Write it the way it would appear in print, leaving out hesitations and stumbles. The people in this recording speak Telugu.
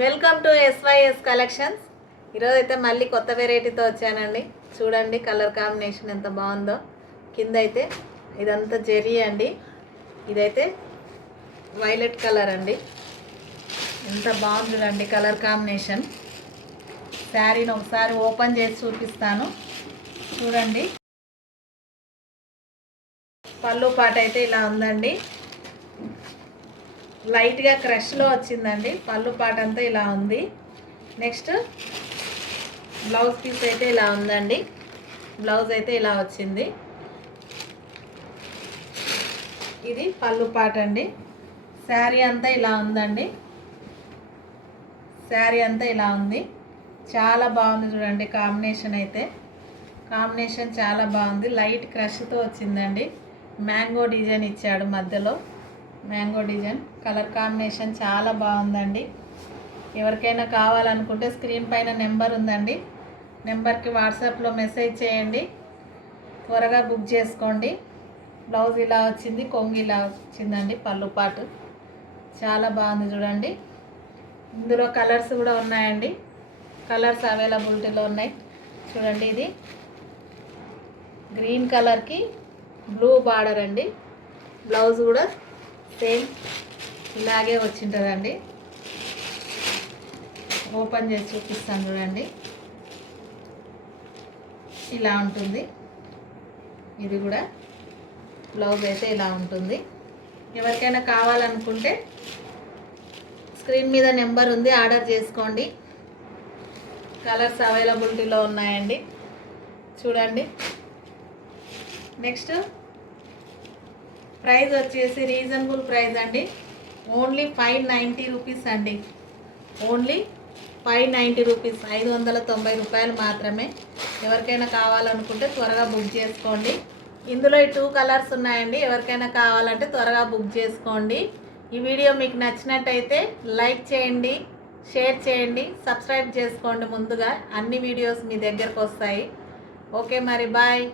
Welcome to SYS collections. ఈరోజు అయితే మళ్ళీ కొత్త వెరైటీతో వచ్చానండి. చూడండి కలర్ కాంబినేషన్ ఎంత బాగుందో. కింద అయితే ఇదంతా జెరీ అండి, ఇదైతే వైలెట్ కలర్ అండి. ఎంత బాగుంది చూడండి కలర్ కాంబినేషన్. శారీని ఒకసారి ఓపెన్ చేసి చూపిస్తాను చూడండి. పళ్ళు పాట అయితే ఇలా ఉందండి, లైట్గా క్రష్లో వచ్చిందండి. పళ్ళు పాట అంతా ఇలా ఉంది. నెక్స్ట్ బ్లౌజ్ పీస్ అయితే ఇలా ఉందండి. బ్లౌజ్ అయితే ఇలా వచ్చింది. ఇది పళ్ళు పాట అండి. శారీ అంతా ఇలా ఉందండి. శారీ అంతా ఇలా ఉంది. చాలా బాగుంది చూడండి. కాంబినేషన్ చాలా బాగుంది. లైట్ క్రష్తో వచ్చిందండి. మ్యాంగో డిజైన్ ఇచ్చాడు మధ్యలో. మ్యాంగో డిజైన్ కలర్ కాంబినేషన్ చాలా బాగుందండి. ఎవరికైనా కావాలనుకుంటే స్క్రీన్ పైన నెంబర్ ఉందండి, నెంబర్కి వాట్సాప్లో మెసేజ్ చేయండి, త్వరగా బుక్ చేసుకోండి. బ్లౌజ్ ఇలా వచ్చింది, కొంగు ఇలా వచ్చిందండి. పళ్ళు పాటు చాలా బాగుంది చూడండి. ఇందులో కలర్స్ కూడా ఉన్నాయండి. కలర్స్ అవైలబిలిటీలో ఉన్నాయి చూడండి. ఇది గ్రీన్ కలర్కి బ్లూ బార్డర్ అండి. బ్లౌజ్ కూడా సేమ్ ఇలాగే వచ్చింటుందండి. ఓపెన్ చేసి చూపిస్తాను చూడండి. ఇలా ఉంటుంది. ఇది కూడా బ్లౌజ్ అయితే ఇలా ఉంటుంది. ఎవరికైనా కావాలనుకుంటే స్క్రీన్ మీద నెంబర్ ఉంది, ఆర్డర్ చేసుకోండి. కలర్స్ అవైలబిలిటీలో ఉన్నాయండి చూడండి. నెక్స్ట్ ప్రైస్ వచ్చేసి రీజనబుల్ ప్రైస్ అండి. ఓన్లీ 590 రూపీస్ అండి. ఓన్లీ 590 రూపీస్, 590 రూపాయలు మాత్రమే. ఎవరికైనా కావాలనుకుంటే త్వరగా బుక్ చేసుకోండి. ఇందులో 2 కలర్స్ ఉన్నాయండి. ఎవరికైనా కావాలంటే త్వరగా బుక్ చేసుకోండి. ఈ వీడియో మీకు నచ్చినట్టయితే లైక్ చేయండి, షేర్ చేయండి, సబ్స్క్రైబ్ చేసుకోండి. ముందుగా అన్ని వీడియోస్ మీ దగ్గరకు వస్తాయి. ఓకే మరి బాయ్.